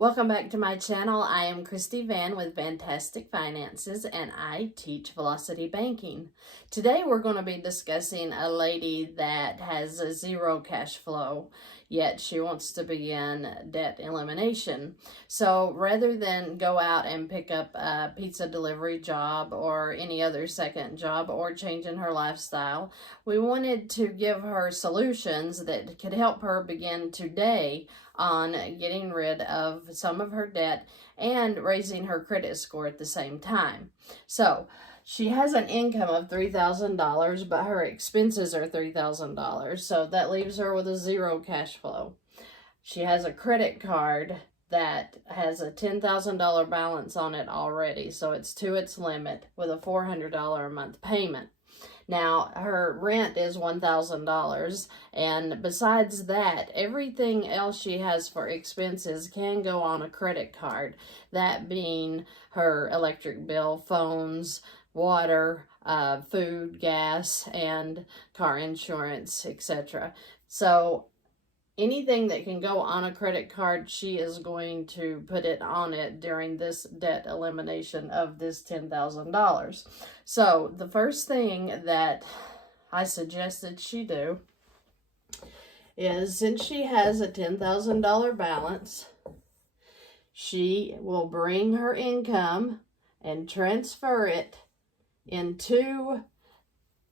Welcome back to my channel. I am Christy VANN with Fantastic Finances and I teach Velocity Banking. Today we're going to be discussing a lady that has a zero cash flow, yet she wants to begin debt elimination. So rather than go out and pick up a pizza delivery job or any other second job or changing her lifestyle, we wanted to give her solutions that could help her begin today on getting rid of some of her debt and raising her credit score at the same time. So she has an income of $3,000, but her expenses are $3,000. So that leaves her with a zero cash flow. She has a credit card that has a $10,000 balance on it already. So it's to its limit with a $400 a month payment. Now, her rent is $1,000, and besides that, everything else she has for expenses can go on a credit card, that being her electric bill, phones, water, food, gas, and car insurance, etc. So anything that can go on a credit card, she is going to put it on it during this debt elimination of this $10,000. So the first thing that I suggested she do is, since she has a $10,000 balance, she will bring her income and transfer it into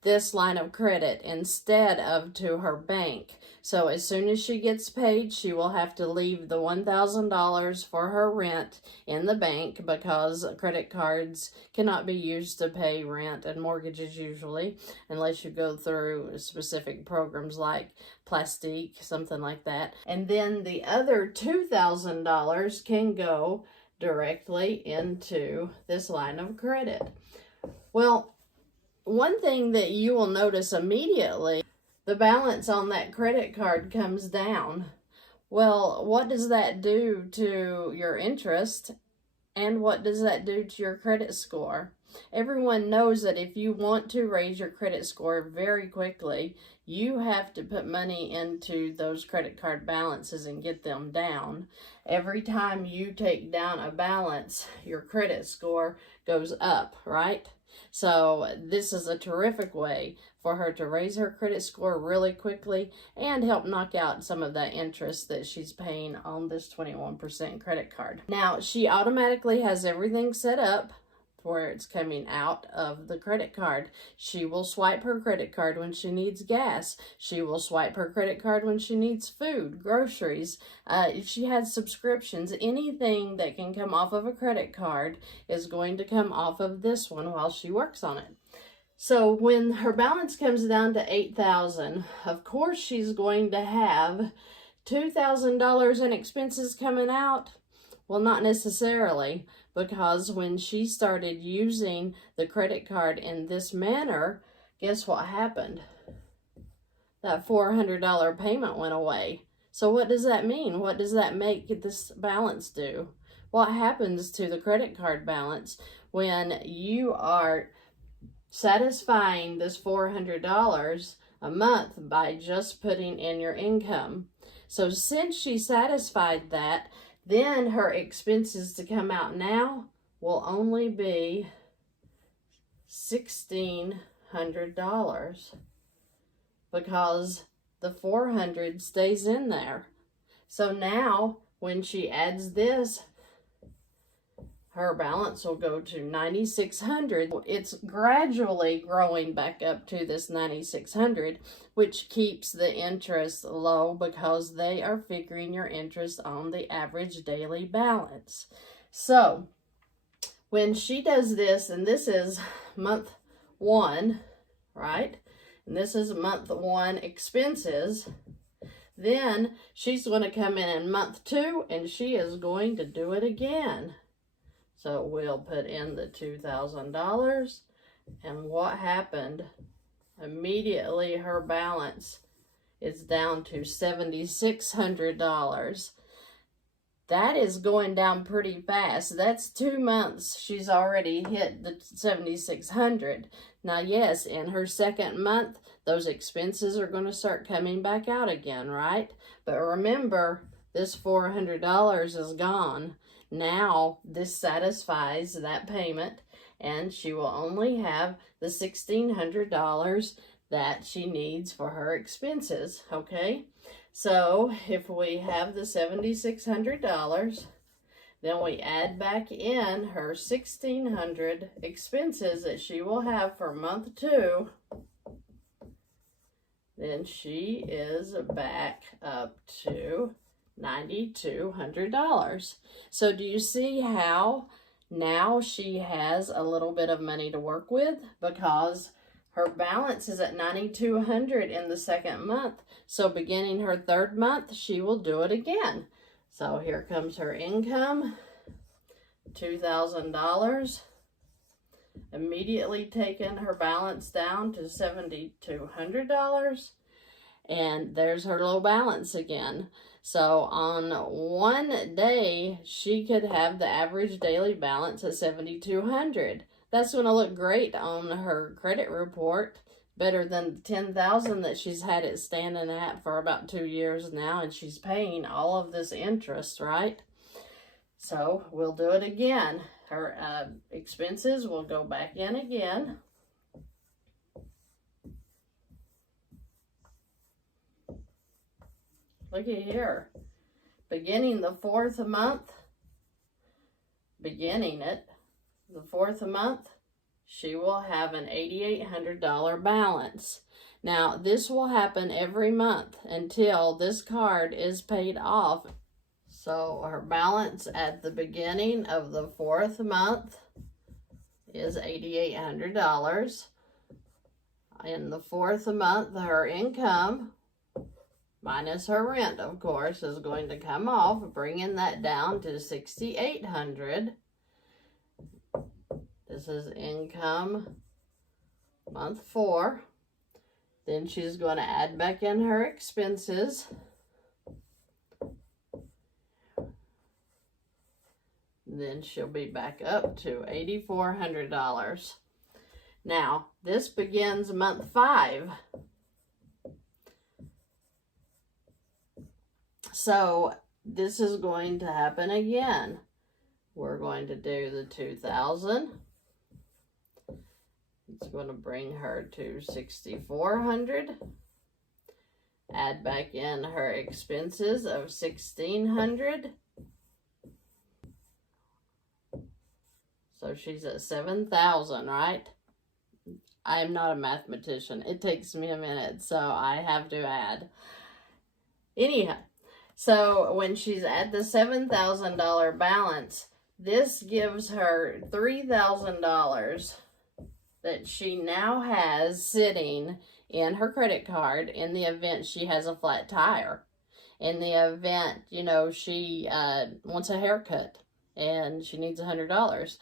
this line of credit instead of to her bank. So as soon as she gets paid, she will have to leave the $1,000 for her rent in the bank, because credit cards cannot be used to pay rent and mortgages usually, unless you go through specific programs like Plastique, something like that. And then the other $2,000 can go directly into this line of credit. Well, one thing that you will notice immediately, the balance on that credit card comes down. Well, what does that do to your interest? And what does that do to your credit score? Everyone knows that if you want to raise your credit score very quickly, you have to put money into those credit card balances and get them down. Every time you take down a balance, your credit score goes up, right? So this is a terrific way for her to raise her credit score really quickly and help knock out some of that interest that she's paying on this 21% credit card. Now, she automatically has everything set up where it's coming out of the credit card. She will swipe her credit card when she needs gas. She will swipe her credit card when she needs food, groceries. If she has subscriptions, anything that can come off of a credit card is going to come off of this one while she works on it. So when her balance comes down to $8,000, of course she's going to have $2,000 in expenses coming out. Well, not necessarily, because when she started using the credit card in this manner, guess what happened? That $400 payment went away. So what does that mean? What does that make this balance do? What happens to the credit card balance when you are satisfying this $400 a month by just putting in your income? So since she satisfied that, then her expenses to come out now will only be $1,600, because the $400 stays in there. So now when she adds this, her balance will go to $9,600. It's gradually growing back up to this $9,600, which keeps the interest low because they are figuring your interest on the average daily balance. So when she does this, and this is month one, right? And this is month one expenses. Then she's going to come in month two and she is going to do it again. So we'll put in the $2,000, and what happened? Immediately her balance is down to $7,600. That is going down pretty fast. That's 2 months. She's already hit the $7,600. Now, yes, in her second month, those expenses are going to start coming back out again, right? But remember, this $400 is gone. Now this satisfies that payment, and she will only have the $1,600 that she needs for her expenses, okay? So if we have the $7,600, then we add back in her $1,600 expenses that she will have for month 2. Then she is back up to $9,200. So do you see how now she has a little bit of money to work with, because her balance is at $9,200 in the second month. So beginning her 3rd month, she will do it again. So here comes her income, $2,000. Immediately taking her balance down to $7,200. And there's her low balance again. So on one day, she could have the average daily balance at $7,200. That's going to look great on her credit report, better than the $10,000 that she's had it standing at for about 2 years now, and she's paying all of this interest, right? So we'll do it again. Her expenses will go back in again. Look at here. Beginning the 4th month, she will have an $8,800 balance. Now, this will happen every month until this card is paid off. So her balance at the beginning of the 4th month is $8,800. In the 4th month, her income, minus her rent, of course, is going to come off, bringing that down to $6,800. This is income month 4. Then she's going to add back in her expenses. Then she'll be back up to $8,400. Now, this begins month 5. So this is going to happen again. We're going to do the 2,000. It's going to bring her to $6,400. Add back in her expenses of $1,600. So she's at $7,000, right? I am not a mathematician. It takes me a minute, so I have to add. Anyhow, so when she's at the $7,000 balance, this gives her $3,000 that she now has sitting in her credit card in the event she has a flat tire. In the event, you know, she wants a haircut and she needs $100.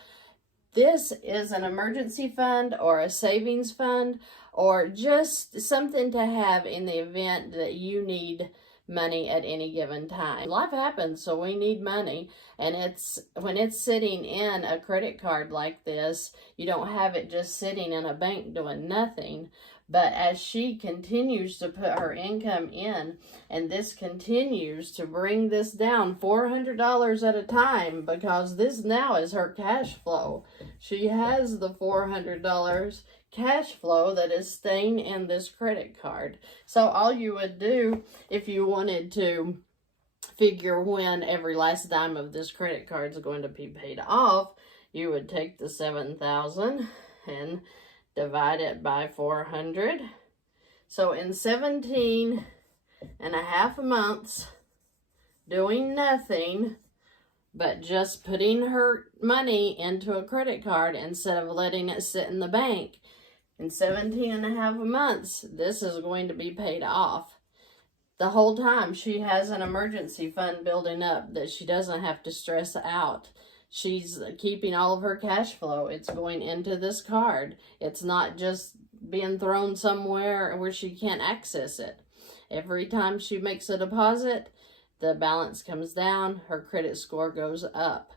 This is an emergency fund or a savings fund, or just something to have in the event that you need money at any given time. Life happens, so we need money, and when it's sitting in a credit card like this, you don't have it just sitting in a bank doing nothing. But as she continues to put her income in, and this continues to bring this down $400 at a time, because this now is her cash flow. She has the $400 cash flow that is staying in this credit card. So all you would do if you wanted to figure when every last dime of this credit card is going to be paid off, you would take the $7,000 and divide it by 400. So in 17.5 months, doing nothing but just putting her money into a credit card instead of letting it sit in the bank, in 17.5 months, this is going to be paid off. The whole time she has an emergency fund building up that she doesn't have to stress out. She's keeping all of her cash flow. It's going into this card. It's not just being thrown somewhere where she can't access it. Every time she makes a deposit, the balance comes down, her credit score goes up.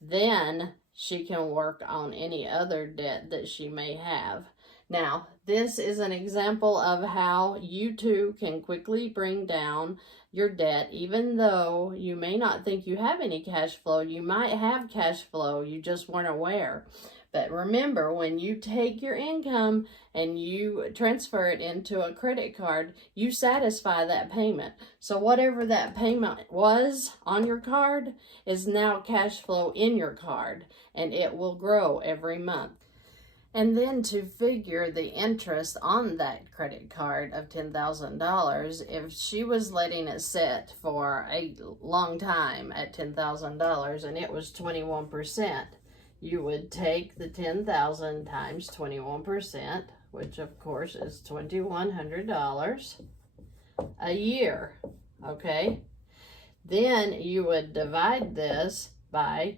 Then she can work on any other debt that she may have. Now, this is an example of how you too can quickly bring down your debt. Even though you may not think you have any cash flow, you might have cash flow, you just weren't aware. But remember, when you take your income and you transfer it into a credit card, you satisfy that payment. So whatever that payment was on your card is now cash flow in your card, and it will grow every month. And then to figure the interest on that credit card of $10,000, if she was letting it sit for a long time at $10,000 and it was 21%, you would take the 10,000 times 21%, which of course is $2,100 a year, okay? Then you would divide this by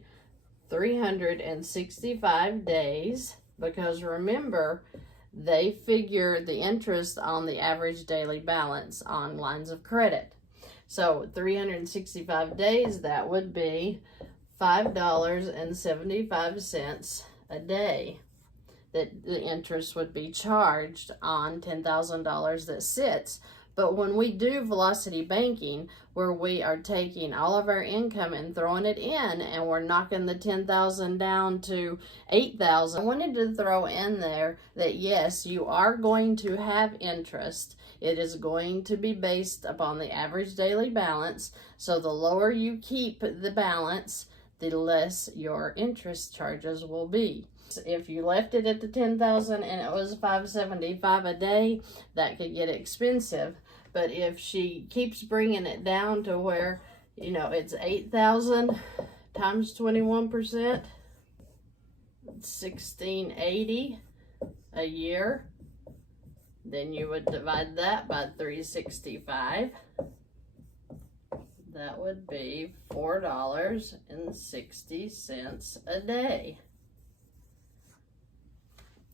365 days, because remember, they figure the interest on the average daily balance on lines of credit. So 365 days, that would be $5.75 a day that the interest would be charged on $10,000 that sits. But when we do velocity banking, where we are taking all of our income and throwing it in, and we're knocking the 10,000 down to 8,000, I wanted to throw in there that yes, you are going to have interest. It is going to be based upon the average daily balance. So the lower you keep the balance, the less your interest charges will be. If you left it at the 10,000 and it was $5.75 a day, that could get expensive. But if she keeps bringing it down to where, you know, it's 8,000 times 21%, it's $1,680 a year, then you would divide that by 365. That would be $4.60 a day.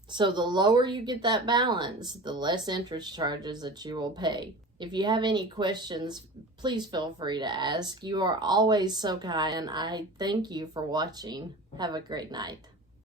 So the lower you get that balance, the less interest charges that you will pay. If you have any questions, please feel free to ask. You are always so kind, and I thank you for watching. Have a great night.